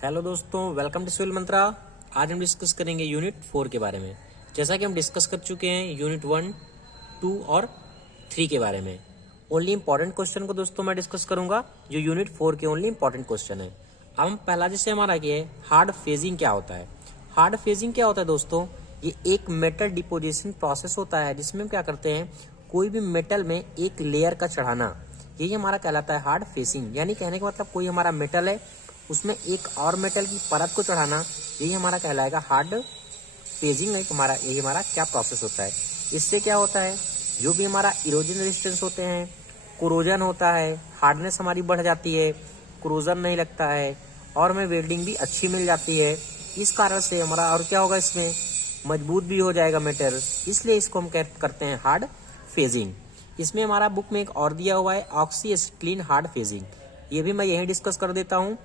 Hello दोस्तों, welcome to civil मंत्रा। आज हम डिस्कस करेंगे यूनिट 4 के बारे में। जैसा कि हम डिस्कस कर चुके हैं यूनिट 1, 2 और 3 के बारे में। ओनली इंपॉर्टेंट क्वेश्चन को दोस्तों मैं डिस्कस करूंगा, जो यूनिट 4 के ओनली इंपॉर्टेंट क्वेश्चन है। अब हम पहला जैसे हमारा क्या है, हार्ड फेजिंग क्या होता है। हार्ड फेजिंग क्या होता है दोस्तों, ये एक मेटल डिपोजिशन प्रोसेस होता है जिसमें हम क्या करते हैं, कोई भी मेटल में एक लेयर का चढ़ाना, यही हमारा कहलाता है हार्ड फेसिंग। यानी कहने का मतलब कोई हमारा मेटल है, उसमें एक और मेटल की परत को चढ़ाना, यही हमारा कहलाएगा हार्ड फेजिंग। एक हमारा यही हमारा क्या प्रोसेस होता है। इससे क्या होता है, जो भी हमारा इरोजन रेजिस्टेंस होते हैं, कोरोजन होता है, हार्डनेस हमारी बढ़ जाती है, कोरोजन नहीं लगता है, और हमें वेल्डिंग भी अच्छी मिल जाती है। इस कारण से हमारा और क्या होगा, इसमें मजबूत भी हो जाएगा मेटल, इसलिए इसको हम करते हैं हार्ड फेजिंग। इसमें हमारा बुक में एक और दिया हुआ है ऑक्सी एसिटिलीन हार्ड फेजिंग, ये भी मैं यहीं डिस्कस कर देता हूँ।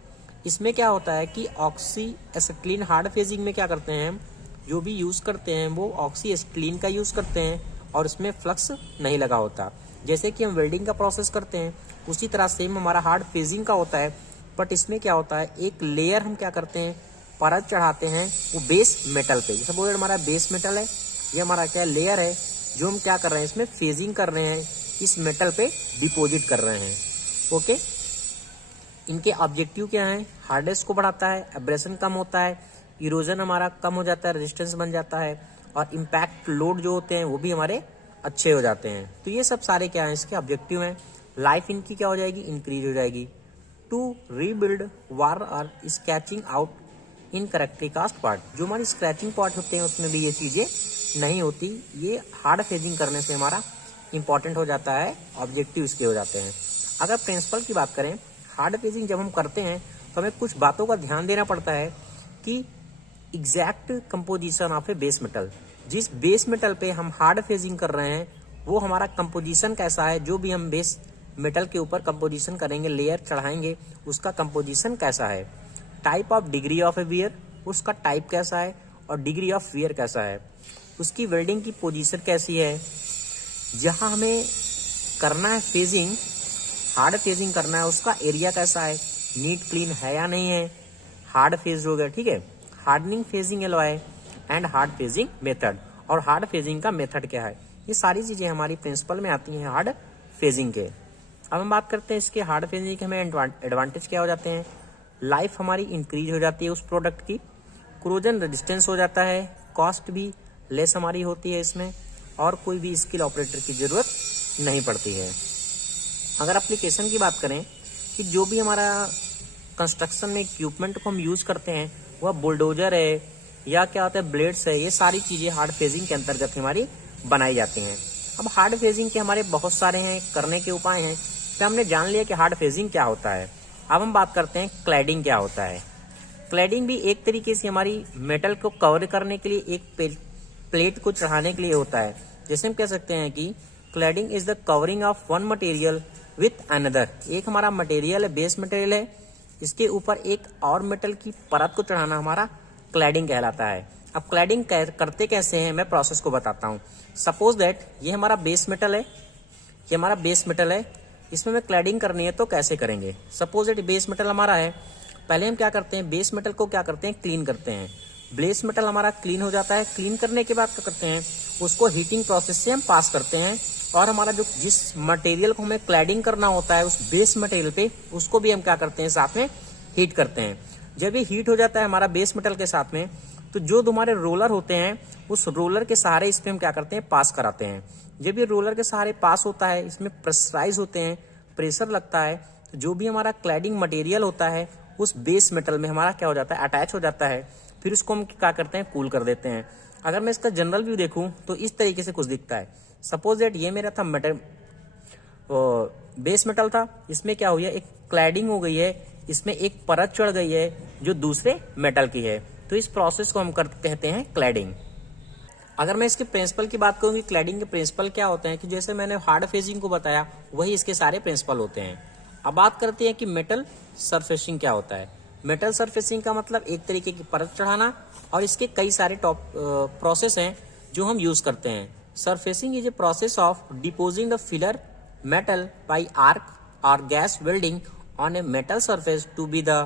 इसमें क्या होता है कि ऑक्सी एसिटिलीन हार्ड फेजिंग में क्या करते हैं, जो भी यूज़ करते हैं वो ऑक्सी एसिटिलीन का यूज़ करते हैं, और इसमें फ्लक्स नहीं लगा होता। जैसे कि हम वेल्डिंग का प्रोसेस करते हैं उसी तरह सेम हमारा हार्ड फेजिंग का होता है, बट इसमें क्या होता है, एक लेयर हम क्या करते हैं, परत चढ़ाते हैं वो बेस मेटल पे। जैसे बोले हमारा बेस मेटल है, ये हमारा क्या लेयर है, जो हम क्या कर रहे हैं, इसमें फेजिंग कर रहे हैं, इस मेटल पे डिपोजिट कर रहे हैं। ओके, इनके ऑब्जेक्टिव क्या है, हार्डनेस को बढ़ाता है, एब्रेशन कम होता है, इरोजन हमारा कम हो जाता है, रेजिस्टेंस बन जाता है, और इम्पैक्ट लोड जो होते हैं वो भी हमारे अच्छे हो जाते हैं। तो ये सब सारे क्या है, इसके ऑब्जेक्टिव हैं। लाइफ इनकी क्या हो जाएगी, इंक्रीज हो जाएगी। टू रीबिल्ड वार और scratching out incorrectly cast part, जो हमारी स्क्रैचिंग पार्ट होते हैं उसमें भी ये चीज़ें नहीं होती। ये हार्ड फेजिंग करने से हमारा इंपॉर्टेंट हो जाता है, ऑब्जेक्टिव इसके हो जाते हैं। अगर प्रिंसिपल की बात करें, हार्ड फेजिंग जब हम करते हैं तो हमें कुछ बातों का ध्यान देना पड़ता है कि exact composition of A base metal, जिस बेस मेटल पे हम हार्ड फेजिंग कर रहे हैं वो हमारा कंपोजिशन कैसा है, जो भी हम बेस मेटल के ऊपर कंपोजिशन करेंगे, लेयर चढ़ाएंगे, उसका कंपोजिशन कैसा है। Type of degree of A wear, उसका टाइप कैसा है, और डिग्री ऑफ वियर कैसा है। उसकी वेल्डिंग की पोजीशन कैसी है, जहां हमें करना है फेजिंग, हार्ड फेजिंग करना है, उसका एरिया कैसा है, नीट क्लीन है या नहीं है, हार्ड फेज हो गया, ठीक है। Hardening phasing alloy and hard phasing method, और हार्ड फेजिंग का मेथड क्या है, ये सारी चीजें हमारी प्रिंसिपल में आती हैं हार्ड फेजिंग के। अब हम बात करते हैं इसके हार्ड फेजिंग के हमें एडवांटेज क्या हो जाते हैं। लाइफ हमारी इंक्रीज हो जाती है उस प्रोडक्ट की, क्रोजन रेजिस्टेंस हो जाता है, कॉस्ट भी लेस हमारी होती है इसमें, और कोई भी स्किल ऑपरेटर की जरूरत नहीं पड़ती है। अगर एप्लीकेशन की बात करें कि जो भी हमारा कंस्ट्रक्शन में इक्विपमेंट को हम यूज करते हैं, वह बुलडोजर है या क्या होता है ब्लेड्स है, ये सारी चीजें हार्ड फेजिंग के अंतर्गत हमारी बनाई जाती हैं। अब हार्ड फेजिंग के हमारे बहुत सारे हैं करने के उपाय हैं, तो हमने जान लिया कि हार्ड फेजिंग क्या होता है। अब हम बात करते हैं क्लैडिंग क्या होता है। क्लैडिंग भी एक तरीके से हमारी मेटल को कवर करने के लिए, एक प्लेट को चढ़ाने के लिए होता है। जैसे हम कह सकते हैं कि cladding is the covering of one material with another, एक हमारा मटेरियल है, बेस मटेरियल है, इसके ऊपर एक और मेटल की परत को चढ़ाना हमारा क्लैडिंग कहलाता है। अब क्लैडिंग करते कैसे हैं, मैं प्रोसेस को बताता हूँ। सपोज दैट ये हमारा बेस मेटल है, ये हमारा बेस मेटल है, इसमें हमें क्लैडिंग करनी है तो कैसे करेंगे। सपोज दैट बेस मेटल हमारा है, पहले हम क्या करते हैं, बेस मेटल को क्या करते हैं, क्लीन करते हैं। बेस मेटल हमारा क्लीन हो जाता है, क्लीन करने के बाद क्या करते हैं, उसको हीटिंग प्रोसेस से हम पास करते हैं, और हमारा जो जिस मटेरियल को हमें क्लैडिंग करना होता है उस बेस मटेरियल पे, उसको भी हम क्या करते हैं, साथ में हीट करते हैं। जब ये हीट हो जाता है हमारा बेस मेटल के साथ में, तो जो हमारे रोलर होते हैं उस रोलर के सहारे इस पे हम क्या करते हैं, पास कराते हैं। जब ये रोलर के सहारे पास होता है, इसमें प्रेशराइज होते हैं, प्रेशर लगता है, तो जो भी हमारा क्लैडिंग मटेरियल होता है उस बेस मेटल में हमारा क्या हो जाता है, अटैच हो जाता है। फिर उसको हम क्या करते हैं, कूल कर देते हैं। अगर मैं इसका जनरल व्यू देखूं तो इस तरीके से कुछ दिखता है। सपोज दैट ये मेरा था बेस मेटल था, इसमें क्या हुई है, एक क्लैडिंग हो गई है, इसमें एक परत चढ़ गई है जो दूसरे मेटल की है, तो इस प्रोसेस को हम कहते हैं क्लैडिंग। अगर मैं इसके प्रिंसिपल की बात करूँ कि क्लैडिंग के प्रिंसिपल क्या होते हैं, कि जैसे मैंने हार्ड फेजिंग को बताया वही इसके सारे प्रिंसिपल होते हैं। अब बात करते हैं कि मेटल सरफेसिंग क्या होता है। मेटल सरफेसिंग का मतलब एक तरीके की परत चढ़ाना, और इसके कई सारे प्रोसेस हैं जो हम यूज करते हैं। Surfacing is a process of depositing the filler metal by arc or gas welding on a metal surface to be the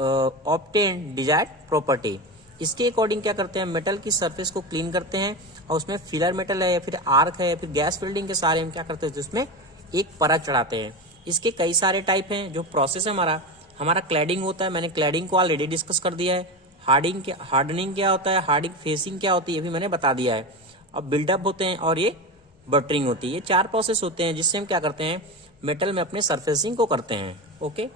obtain desired property. इसके अकॉर्डिंग क्या करते हैं, मेटल की सरफेस को क्लीन करते हैं और उसमें फिलर मेटल है या फिर आर्क है या फिर गैस वेल्डिंग के सारे हम क्या करते हैं, उसमें एक परत चढ़ाते हैं। इसके कई सारे टाइप हैं। जो प्रोसेस है हमारा क्लैडिंग होता है, मैंने क्लैडिंग को ऑलरेडी डिस्कस कर दिया है। हार्डनिंग क्या होता है, हार्डिंग फेसिंग क्या होती है, ये भी मैंने बता दिया है। अब बिल्डअप होते हैं और ये बटरिंग होती है। ये 4 प्रोसेस होते हैं जिससे हम क्या करते हैं, मेटल में अपने सरफेसिंग को करते हैं। ओके,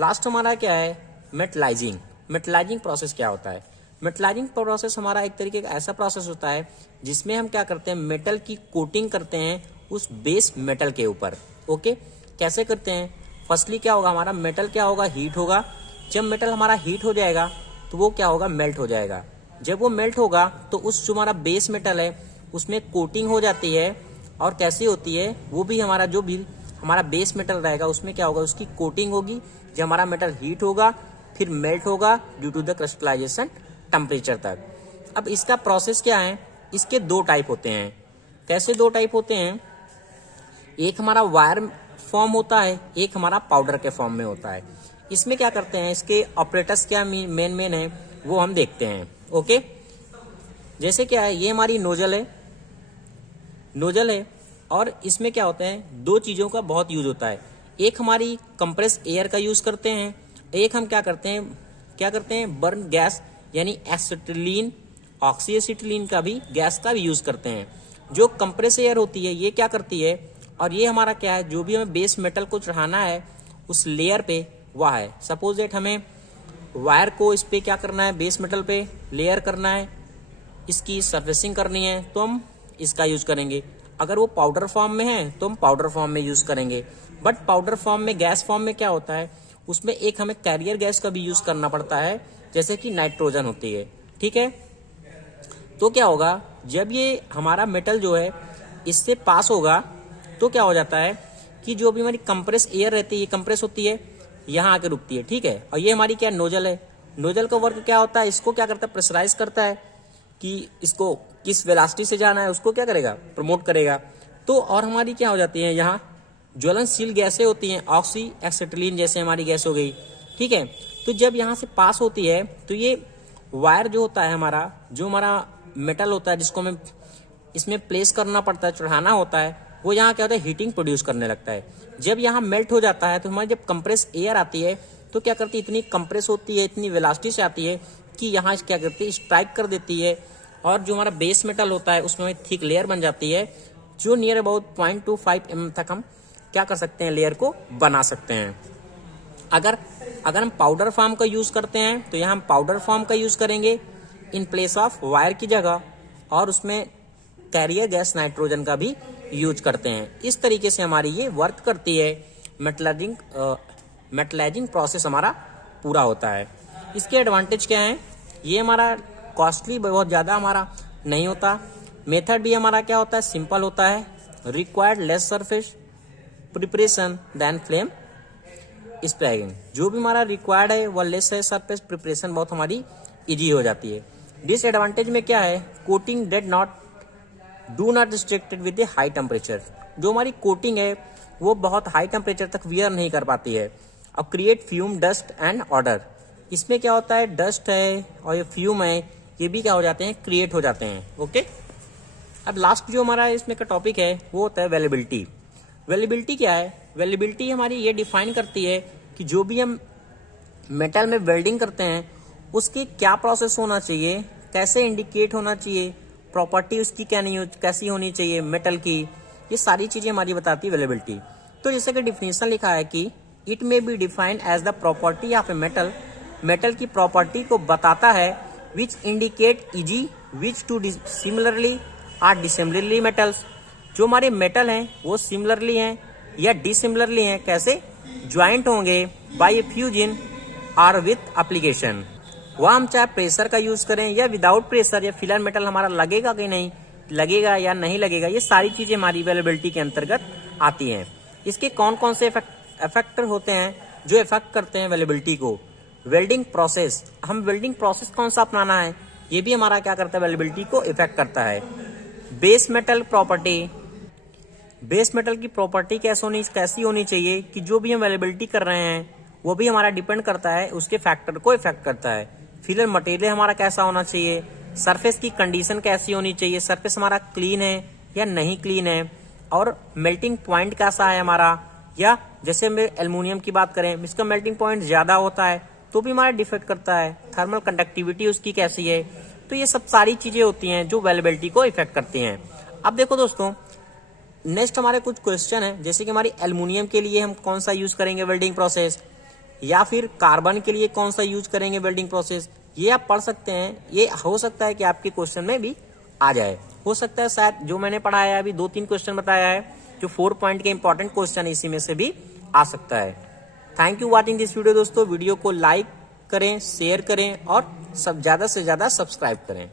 लास्ट हमारा क्या है, मेटलाइजिंग। मेटलाइजिंग प्रोसेस क्या होता है? मेटलाइजिंग प्रोसेस हमारा एक तरीके का ऐसा प्रोसेस होता है जिसमें हम क्या करते हैं, मेटल की कोटिंग करते हैं उस बेस मेटल के ऊपर। ओके, कैसे करते हैं? फर्स्टली क्या होगा, हमारा मेटल क्या होगा, हीट होगा। जब मेटल हमारा हीट हो जाएगा तो वो क्या होगा, मेल्ट हो जाएगा। जब वो मेल्ट होगा तो उस जो हमारा बेस मेटल है उसमें कोटिंग हो जाती है। और कैसी होती है वो भी, हमारा जो भी हमारा बेस मेटल रहेगा उसमें क्या होगा, उसकी कोटिंग होगी। जब हमारा मेटल हीट होगा फिर मेल्ट होगा due to the crystallisation temperature तक। अब इसका प्रोसेस क्या है, इसके 2 टाइप होते हैं। कैसे 2 टाइप होते हैं? एक हमारा वायर फॉर्म होता है, एक हमारा पाउडर के फॉर्म में होता है। इसमें क्या करते हैं, इसके ऑपरेटर्स क्या मेन है वो हम देखते हैं। ओके, जैसे क्या है, ये हमारी नोजल है और इसमें क्या होता है, 2 चीजों का बहुत यूज होता है। एक हमारी कंप्रेस एयर का यूज करते हैं, एक हम क्या करते हैं बर्न गैस यानी एसिटिलीन, ऑक्सी एसिटिलीन का भी गैस का भी यूज करते हैं। जो कंप्रेस एयर होती है ये क्या करती है, और ये हमारा क्या है, जो भी हमें बेस मेटल को चढ़ाना है उस लेयर पे वह है। सपोज दैट हमें वायर को इस पे क्या करना है, बेस मेटल पे लेयर करना है, इसकी सर्फेसिंग करनी है तो हम इसका यूज करेंगे। अगर वो पाउडर फॉर्म में है तो हम पाउडर फॉर्म में यूज करेंगे। बट पाउडर फॉर्म में, गैस फॉर्म में क्या होता है, उसमें एक हमें कैरियर गैस का भी यूज करना पड़ता है, जैसे कि नाइट्रोजन होती है। ठीक है, तो क्या होगा, जब ये हमारा मेटल जो है इससे पास होगा तो क्या हो जाता है कि जो भी हमारी कंप्रेस एयर रहती है, ये कंप्रेस होती है, यहाँ आके रुकती है। ठीक है, और ये हमारी क्या नोजल है। नोजल का वर्क क्या होता है, इसको क्या करता है, प्रेशराइज करता है कि इसको किस वेलोसिटी से जाना है, उसको क्या करेगा, प्रमोट करेगा। तो और हमारी क्या हो जाती है, यहाँ ज्वलनशील गैसें होती हैं, ऑक्सी एसिटिलीन जैसे हमारी गैस हो गई। ठीक है, तो जब यहाँ से पास होती है तो ये वायर जो होता है हमारा, जो हमारा मेटल होता है जिसको हमें इसमें प्लेस करना पड़ता है, चढ़ाना होता है, वो यहाँ क्या होता है, हीटिंग प्रोड्यूस करने लगता है। जब यहाँ मेल्ट हो जाता है तो हमारी जब कंप्रेस एयर आती है तो क्या करती है, इतनी कंप्रेस होती है, इतनी वेलोसिटी से आती है कि यहाँ क्या करती है, स्ट्राइक कर देती है। और जो हमारा बेस मेटल होता है उसमें थिक लेयर बन जाती है, जो नियर अबाउट 0.25 mm तक हम क्या कर सकते हैं, लेयर को बना सकते हैं। अगर हम पाउडर फॉर्म का यूज करते हैं तो यहाँ हम पाउडर फॉर्म का यूज करेंगे इन प्लेस ऑफ वायर की जगह, और उसमें कैरियर गैस नाइट्रोजन का भी यूज करते हैं। इस तरीके से हमारी ये वर्क करती है। मेटलाइजिंग प्रोसेस हमारा पूरा होता है। इसके एडवांटेज क्या हैं, ये हमारा कॉस्टली बहुत ज़्यादा हमारा नहीं होता। मेथड भी हमारा क्या होता है, सिंपल होता है। Required less surface preparation than flame spraying. जो भी हमारा रिक्वायर्ड है वह लेस है, सरफेस प्रिपरेशन बहुत हमारी इजी हो जाती है। डिसएडवांटेज में क्या है, coating do not restricted with A high temperature. जो हमारी कोटिंग है वो बहुत हाई टेम्परेचर तक वियर नहीं कर पाती है। अब create fume, dust and order. इसमें क्या होता है, डस्ट है और ये फ्यूम है, ये भी क्या हो जाते हैं, क्रिएट हो जाते हैं। ओके, अब लास्ट जो हमारा इसमें का टॉपिक है वो होता है वेलेबिलिटी। वेलेबिलिटी क्या है, वेलेबिलिटी हमारी ये डिफाइन करती है कि जो भी हम मेटल में वेल्डिंग करते हैं उसकी क्या प्रोसेस होना चाहिए, कैसे इंडिकेट होना चाहिए, प्रॉपर्टी उसकी क्या नहीं कैसी होनी चाहिए मेटल की, ये सारी चीजें हमारी बताती है वेलेबिलिटी। तो जैसे कि डिफिनेशन लिखा है कि it may be defined as the property of a metal. Metal की प्रॉपर्टी को बताता है which indicate ease which two similarly or dissimilarly metals. जो हमारे मेटल हैं वो सिमिलरली हैं या डिसिमिलरली हैं, कैसे, ज्वाइंट होंगे बाय ए फ्यूजन और विथ एप्लीकेशन। वह हम चाहे प्रेशर का यूज करें या विदाउट प्रेशर, या फिलर मेटल हमारा लगेगा कि नहीं लगेगा या नहीं लगेगा, ये सारी चीजें हमारी वेलेबिलिटी के अंतर्गत आती हैं। इसके कौन कौन से फैक्टर होते हैं जो इफेक्ट करते हैं वेलेबिलिटी को। वेल्डिंग प्रोसेस, हम वेल्डिंग प्रोसेस कौन सा अपनाना है, ये भी हमारा क्या करता है, वेलेबिलिटी को इफेक्ट करता है। Base metal property, base metal की प्रॉपर्टी कैसी होनी चाहिए कि जो भी हम वेलेबिलिटी कर रहे हैं वो भी हमारा डिपेंड करता है, उसके फैक्टर को इफेक्ट करता है। फिलर मटेरियल हमारा कैसा होना चाहिए, सरफेस की कंडीशन कैसी होनी चाहिए, सरफेस हमारा क्लीन है या नहीं क्लीन है, और मेल्टिंग पॉइंट कैसा है हमारा, या जैसे हम एल्युमिनियम की बात करें इसका मेल्टिंग पॉइंट ज्यादा होता है तो भी हमारा डिफेक्ट करता है, थर्मल कंडक्टिविटी उसकी कैसी है। तो ये सब सारी चीजें होती हैं जो वेलेबिलिटी को इफेक्ट करती हैं। अब देखो दोस्तों, नेक्स्ट हमारे कुछ क्वेश्चन है, जैसे कि हमारी एल्युमिनियम के लिए हम कौन सा यूज करेंगे वेल्डिंग प्रोसेस, या फिर कार्बन के लिए कौन सा यूज करेंगे वेल्डिंग प्रोसेस, ये आप पढ़ सकते हैं। ये हो सकता है कि आपके क्वेश्चन में भी आ जाए, हो सकता है शायद जो मैंने पढ़ाया है अभी 2-3 क्वेश्चन बताया है जो 4 पॉइंट के इंपॉर्टेंट क्वेश्चन इसी में से भी आ सकता है। Thank you watching this video दोस्तों। वीडियो को लाइक करें, शेयर करें और सब ज्यादा से ज्यादा सब्सक्राइब करें।